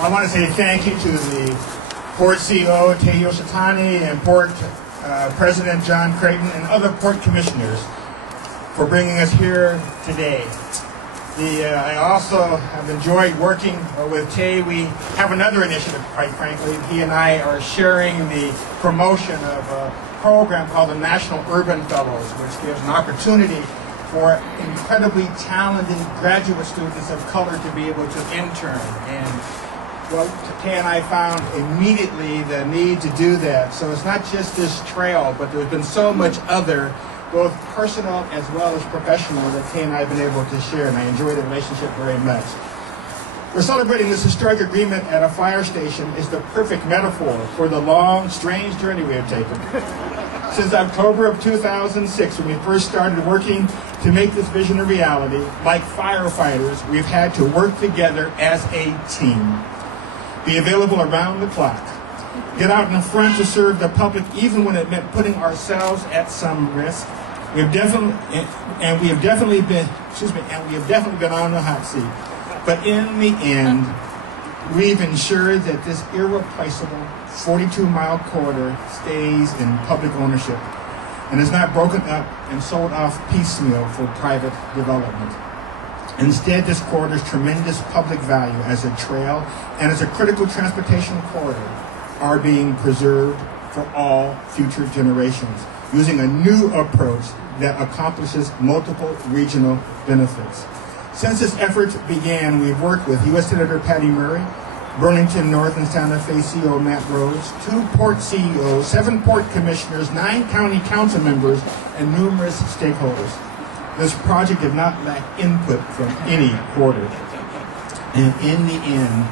I want to say thank you to the Port CEO, Tay Yoshitani, and Port President John Creighton, and other Port Commissioners for bringing us here today. I also have enjoyed working with Tay. We have another initiative, quite frankly. He and I are sharing the promotion of a program called the National Urban Fellows, which gives an opportunity for incredibly talented graduate students of color to be able to intern. And well, Tay and I found immediately the need to do that. So it's not just this trail, but there's been so much other, both personal as well as professional, that Tay and I have been able to share, and I enjoy the relationship very much. We're celebrating this historic agreement at a fire station is the perfect metaphor for the long, strange journey we have taken. Since October of 2006, when we first started working to make this vision a reality, like firefighters, we've had to work together as a team. Be available around the clock. Get out in front to serve the public, even when it meant putting ourselves at some risk. We have definitely been on the hot seat. But in the end, we've ensured that this irreplaceable 42-mile corridor stays in public ownership and is not broken up and sold off piecemeal for private development. Instead, this corridor's tremendous public value as a trail and as a critical transportation corridor are being preserved for all future generations, using a new approach that accomplishes multiple regional benefits. Since this effort began, we've worked with U.S. Senator Patty Murray, Burlington North and Santa Fe CEO Matt Rose, 2 port CEOs, 7 port commissioners, 9 county council members, and numerous stakeholders. This project did not lack input from any quarter. And in the end,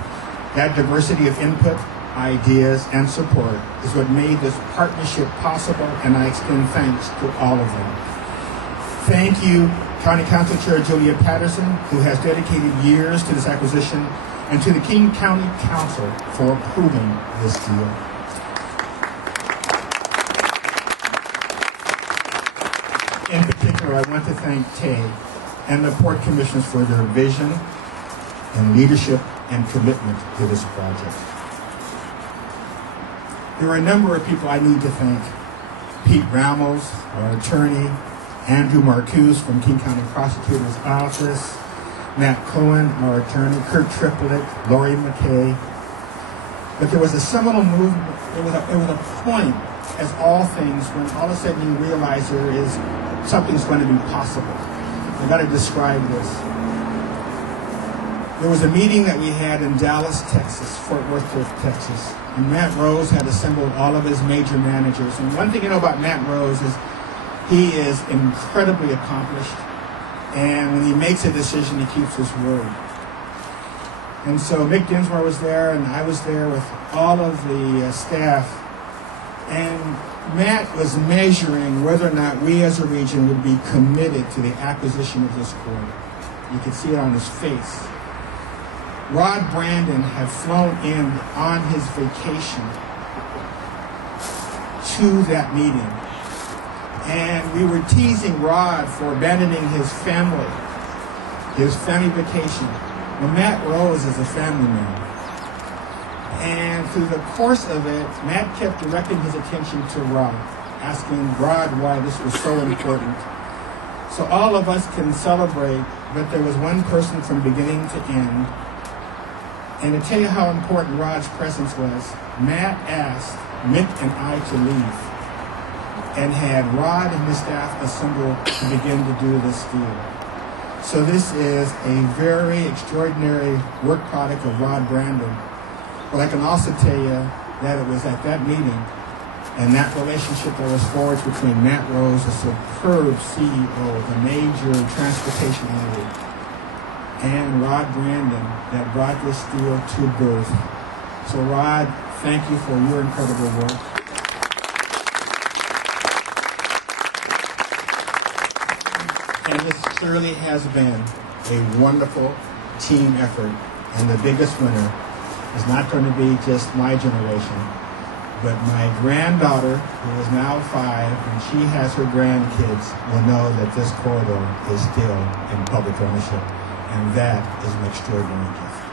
that diversity of input, ideas, and support is what made this partnership possible, and I extend thanks to all of them. Thank you, County Council Chair Julia Patterson, who has dedicated years to this acquisition, and to the King County Council for approving this deal. In particular, I want to thank Tay and the Port Commissioners for their vision and leadership and commitment to this project. There are a number of people I need to thank. Pete Ramos, our attorney, Andrew Marcuse from King County Prosecutor's Office, Matt Cohen, our attorney, Kurt Triplett, Lori McKay. But there was a seminal movement, it was a point, as all things, when all of a sudden you realize something's going to be possible. I've got to describe this. There was a meeting that we had in Dallas, Texas, Fort Worth, Texas, and Matt Rose had assembled all of his major managers. And one thing you know about Matt Rose is he is incredibly accomplished, and when he makes a decision, he keeps his word. And so Mick Dinsmore was there, and I was there with all of the staff, and Matt was measuring whether or not we as a region would be committed to the acquisition of this corridor. You could see it on his face. Rod Brandon had flown in on his vacation to that meeting. And we were teasing Rod for abandoning his family vacation. Well, Matt Rose is a family man. And through the course of it, Matt kept directing his attention to Rod, asking Rod why this was so important. So all of us can celebrate, but there was one person from beginning to end. And to tell you how important Rod's presence was, Matt asked Mick and I to leave and had Rod and his staff assemble to begin to do this deal. So this is a very extraordinary work product of Rod Brandon. But I can also tell you that it was at that meeting and that relationship that was forged between Matt Rose, a superb CEO of a major transportation entity, and Rod Brandon that brought this deal to birth. So Rod, thank you for your incredible work. And this clearly has been a wonderful team effort, and the biggest winner is not going to be just my generation, but my granddaughter, who is now 5, and she has her grandkids, will know that this corridor is still in public ownership, and that is an extraordinary gift.